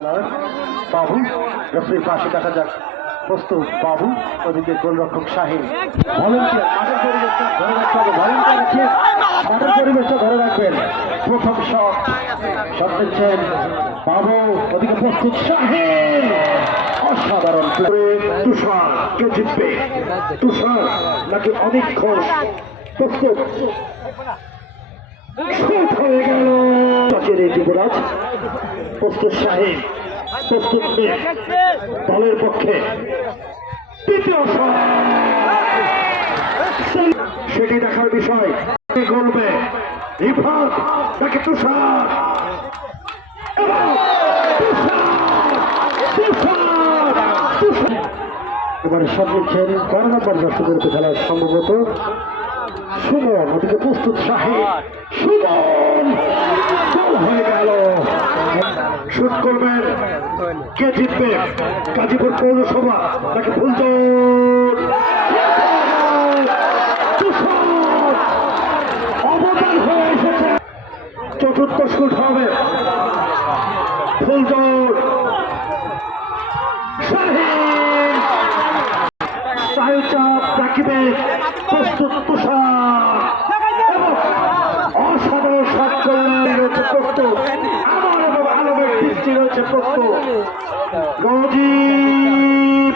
বাবু রেফারির পাশে দেখা যাক প্রস্তুত বাবু ওদিকে গোলরক্ষক শাহিন ভলেন্টিয়ার মাঠের পরিবেশটা ধরে রাখবেন প্রথম শট নিচ্ছেন বাবু ওদিকে প্রস্তুত শাহিন অসাধারণ তুষার কে জিতবে তুষার নাকি অনেক ঘোষ প্রস্তুত শুট হয়ে গেল যুবরাজ প্রস্তুত শাহিন প্রস্তুত দলের পক্ষে তৃতীয় সেটি দেখার বিষয় করবে রিফাত নাকি তুষার এবারে সব নিচ্ছেন 12 নম্বর দর্শকদের খেলার সম্ভবত সুমন ওদিকে প্রস্তুত শাহিন সুমন হয়ে গেল শুট করবেন কে জিতবে গাজীপুর পৌরসভা নাকি ফুলতোর অবদান হয়ে এসেছে চতুর্থ শুট হবে ফুলতোর শাহিন সায়ুচাপ রাখিবে প্রস্তুত তুষার অসাধারণ শট করলেন রয়েছে প্রস্তুত আমার এবং আলমের দৃষ্টি রয়েছে প্রস্তুত রজিব